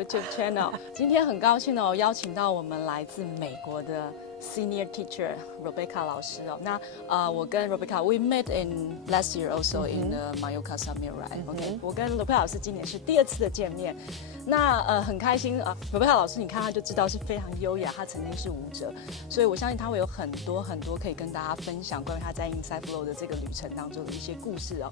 YouTube channel。今天很高兴哦，邀请到我们来自美国的 Senior Teacher Rebecca 老师哦。那我跟 Rebecca we met in last year also in the Mallorca Summit, right? OK， 我跟 Rebecca 老师今年是第2次的见面。那很开心啊，Rebecca 老师，你看他就知道是非常优雅，他曾经是舞者，所以我相信他会有很多可以跟大家分享关于他在 Inside Flow 的这个旅程当中的一些故事哦。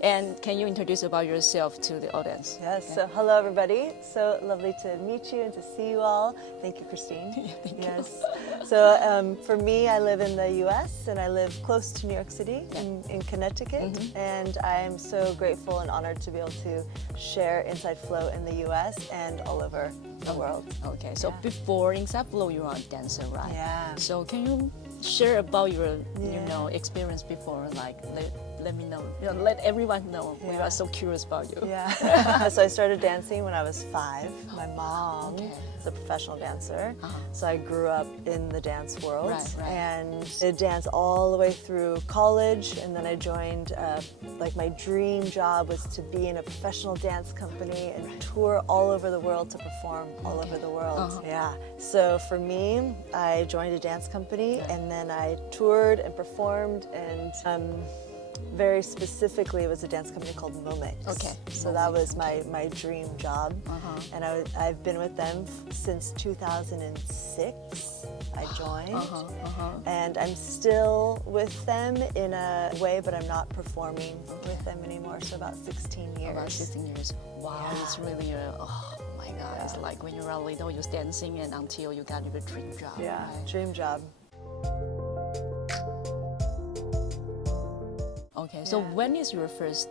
And can you introduce about yourself to the audience? Yes, so hello everybody. So lovely to meet you and to see you all. Thank you, Christine. Thank you. So for me, I live in the US and I live close to New York City in Connecticut. And I'm so grateful and honored to be able to share Inside Flow in the US and all over the world. Okay, so before Inside Flow, you were a dancer, right? Yeah. So can you share about your experience before, like let me know, let everyone know. We are so curious about you. Yeah. So I started dancing when I was 5. My mom is a professional dancer, so I grew up in the dance world and did dance all the way through college, and then I joined, like my dream job was to be in a professional dance company and tour all over the world to perform all over the world. Yeah. So for me, I joined a dance company and then I toured and performed, and very specifically, it was a dance company called Momix. Okay. So that was my dream job. And I've been with them since 2006. I joined. And I'm still with them in a way, but I'm not performing with them anymore. So about 16 years. About 16 years. Wow, it's really oh my God. It's like when you're a little, you're dancing and until you got your dream job. Yeah, right? dream job. Okay, so when was your first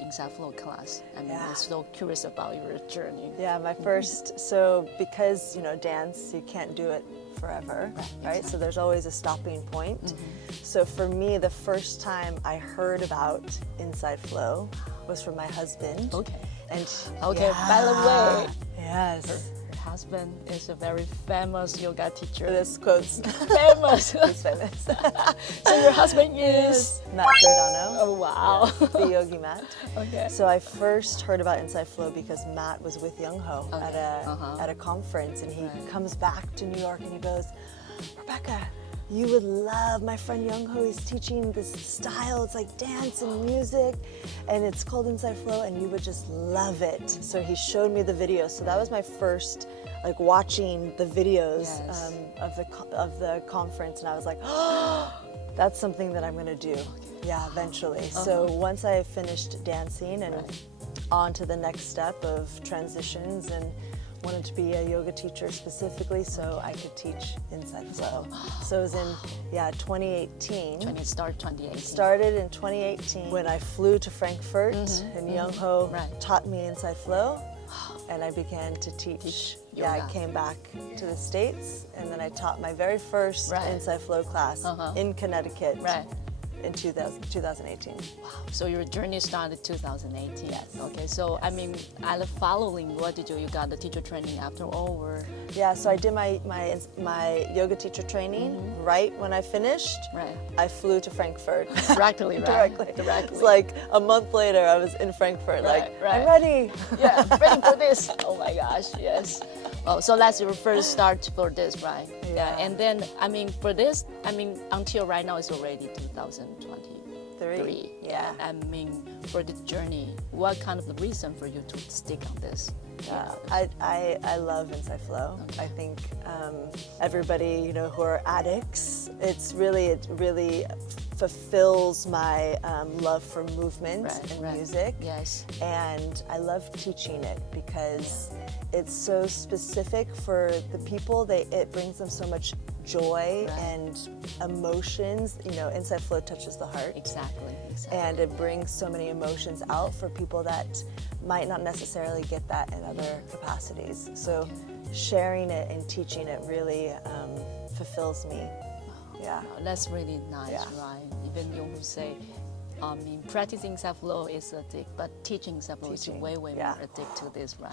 Inside Flow class? I'm so curious about your journey. Yeah, my first, so because, dance, you can't do it forever, right? Exactly. So there's always a stopping point. So for me, the first time I heard about Inside Flow was from my husband. Okay. And by the way, yes. Her husband is a very famous yoga teacher. This quote's famous. He's famous. So your husband is? Matt Giordano. Oh, wow. The yogi Matt. Okay. So I first heard about Inside Flow because Matt was with Young Ho at a conference, and he comes back to New York and he goes, Rebecca, you would love my friend Young Ho. He's teaching this style. It's like dance and music, and it's called Inside Flow, and you would just love it. So he showed me the videos. So that was my first, like, watching the videos of the conference, and I was like, oh, that's something that I'm gonna do. Yeah, eventually. So once I finished dancing and on to the next step of transitions, and wanted to be a yoga teacher specifically so I could teach Inside Flow. So it was in 2018. When it started 2018. Started in 2018 when I flew to Frankfurt and Young Ho taught me Inside Flow, and I began to teach. Yeah, I came back to the States, and then I taught my very first Inside Flow class in Connecticut. In 2018. Wow. So your journey started 2018. Yes. Okay. So I mean, at the following, what did you got the teacher training after all, or? Yeah. So I did my yoga teacher training right when I finished. Right. I flew to Frankfurt. Directly. Directly. It's like a month later, I was in Frankfurt. I'm ready. Yeah, ready for this. Oh my gosh. Yes. Oh, so that's your first start for this, right? Yeah. And then, I mean, for this, I mean, until right now, it's already 2023. Yeah. I mean, for the journey, what kind of the reason for you to stick on this? Yeah. I love Inside Flow. I think everybody, who are addicts, it really fulfills my love for movement and music. Yes. And I love teaching it because it's so specific for the people. It brings them so much joy and emotions. Inside Flow touches the heart. Exactly. And it brings so many emotions out for people that might not necessarily get that in other capacities. So sharing it and teaching it really fulfills me. Yeah. That's really nice, right? Even you would say, I mean, practicing Inside Flow is addictive, but teaching Inside Flow is way more addictive to this, right?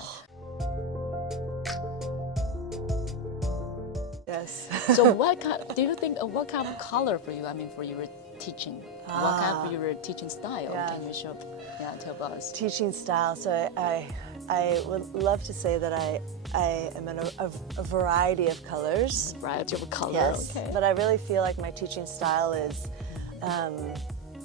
Yes. So what kind, do you think, what kind of color for you, I mean, for your teaching? What kind of your teaching style can you show? Yeah, tell us. Teaching style. So I would love to say that I am in a variety of colors. Variety of colors. Yes, okay. but I really feel like my teaching style is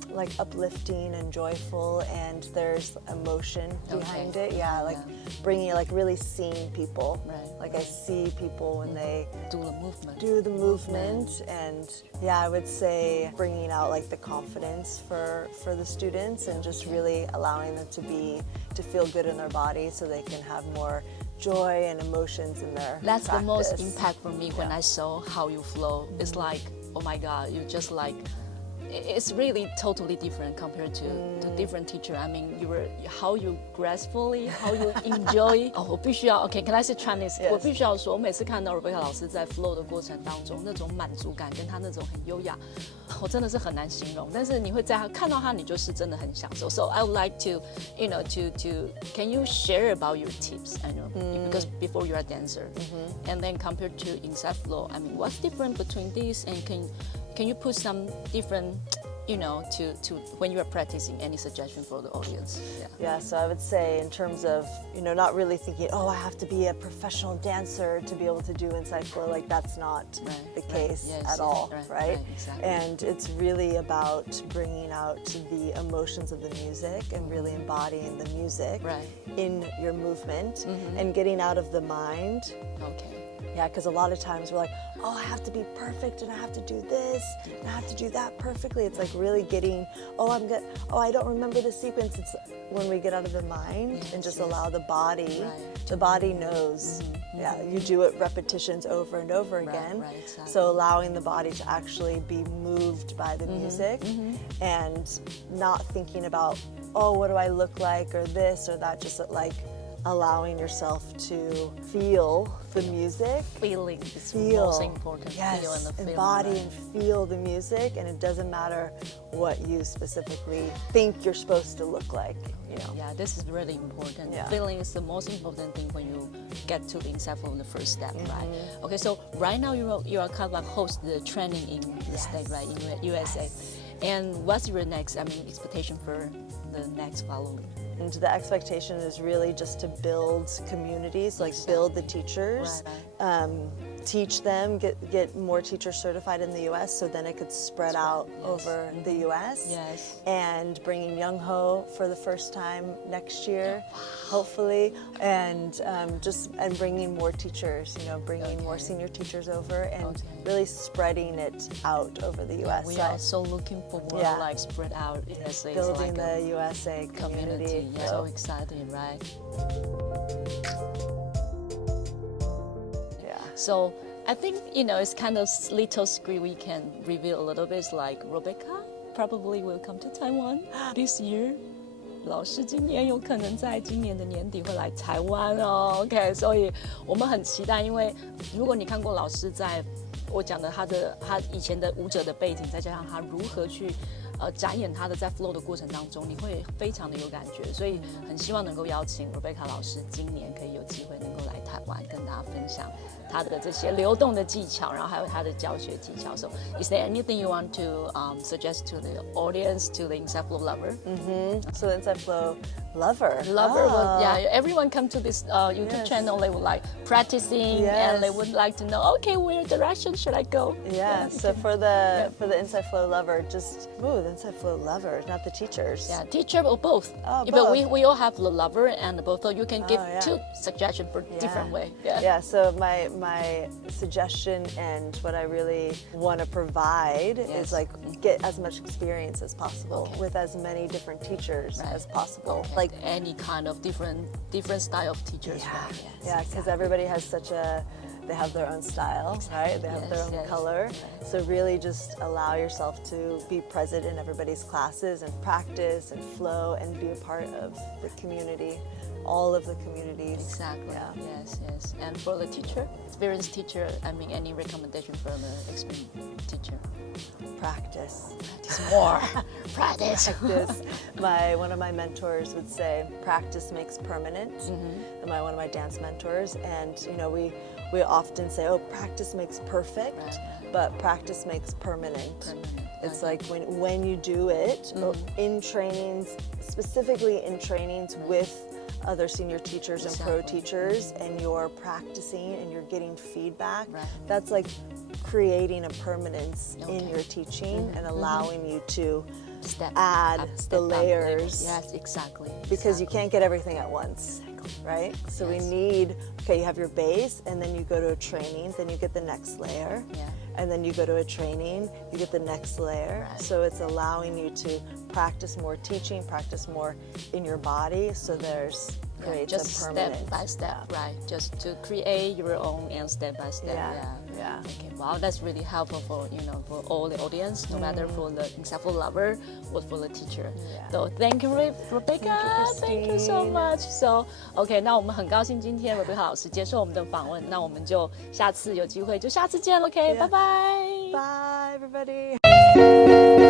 like uplifting and joyful, and there's emotion behind it. Yeah, like bringing, like really seeing people. Right. Like I see people when they do the movement. Do the movement, and yeah, I would say bringing out like the confidence for the students, and just really allowing them to feel good in their body, so they can have more joy and emotions in their That's practice. the most impact for me when I saw how you flow. It's like, oh my God, you just like, it's really totally different compared to different teacher. I mean, how you gracefully, how you enjoy. 我必须要 ，OK，can I say Chinese？ 我必须要说，我每次看到 Rebecca 老师在 flow 的过程当中，那种满足感跟他那种很优雅，我真的是很难形容。但是你会在看到他，你就是真的很享受。So I would like to, can you share about your tips? I know because before you're a dancer, and then compared to inside flow, I mean, what's different between this, and can you put some different, to when you are practicing, any suggestion for the audience? Yeah, so I would say in terms of, not really thinking, oh, I have to be a professional dancer to be able to do inside flow, like that's not the case at all, right? Exactly. And it's really about bringing out the emotions of the music and really embodying the music in your movement and getting out of the mind. Okay. Yeah, because a lot of times we're like, oh, I have to be perfect, and I have to do this, and I have to do that perfectly. It's like really getting, I don't remember the sequence. It's when we get out of the mind and just allow the body. The body knows. Yeah, you do it repetitions over and over again. Right, exactly. So allowing the body to actually be moved by the music and not thinking about, oh, what do I look like, or this or that, just like allowing yourself to feel the music. Feeling is most important. Yes, Feel and the feeling, embody and feel the music, and it doesn't matter what you specifically think you're supposed to look like. Yeah, this is really important. Yeah. Feeling is the most important thing when you get to the inside flow in the first step, right? Okay, so right now you are kind of like host the training in the state, right, in USA. And what's your next, expectation for the next following? And the expectation is really just to build communities, like build the teachers, teach them, get more teachers certified in the U.S. so then it could spread out over the U.S. Yes. And bringing Young Ho for the first time next year, hopefully, and bringing more teachers, bringing more senior teachers over, and really spreading it out over the U.S. We are so looking forward, like spread out USA, building like the USA community. Yeah, so exciting, right? So I think, it's kind of little secret we can reveal a little bit. It's like Rebecca probably will come to Taiwan this year. 老师今年有可能在今年的年底会来台湾哦 ，OK， 所以我们很期待，因为如果你看过老师在我讲的他以前的舞者的背景，再加上他如何去展演他的在 flow 的过程当中，你会非常的有感觉，所以很希望能够邀请 Rebecca 老师今年可以有机会能够来台湾跟大家分享他的这些流动的技巧，然后还有他的教学技巧。So, is there anything you want to suggest to the audience, to the inside flow lover? So the inside flow lover. Well, yeah, everyone come to this YouTube channel. They would like practicing, and they would like to know, okay, where direction should I go? Yeah. So for the inside flow lover, just the inside flow lover, not the teachers. Yeah, teacher or both. Oh, But both. we all have the lover and both. So you can give two suggestions for different way. Yeah. So my suggestion and what I really want to provide is like get as much experience as possible with as many different teachers as possible. Like any kind of different style of teachers. Yeah, because everybody has they have their own style, right? They have their own color. So really just allow yourself to be present in everybody's classes and practice and flow and be a part of the community, all of the communities. Exactly. Yeah. Yes. And for the teacher, experienced teacher, any recommendation for the experienced teacher? Practice more. Practice. One of my mentors would say, practice makes permanent. And one of my dance mentors, and we often say, oh, practice makes perfect, but practice makes permanent. It's like when you do it in trainings, specifically in trainings with other senior teachers and pro teachers, and you're practicing and you're getting feedback, that's like creating a permanence in your teaching and allowing you to add the layers. Yes, exactly. Because you can't get everything at once, right? So we need, okay, you have your base, and then you go to a training, then you get the next layer. And then you go to a training, you get the next layer. So it's allowing you to practice more teaching, practice more in your body, so there's creates just a permanent step by step, right? Just to create your own and step by step. Yeah. Okay, wow, that's really helpful for for all the audience, no matter for the except for lover or for the teacher. So thank you, Rebecca. Thank you so much. So OK， 那我们很高兴今天 Rebecca 老师接受我们的访问，那我们就下次有机会就下次见了。OK， 拜拜。Bye everybody.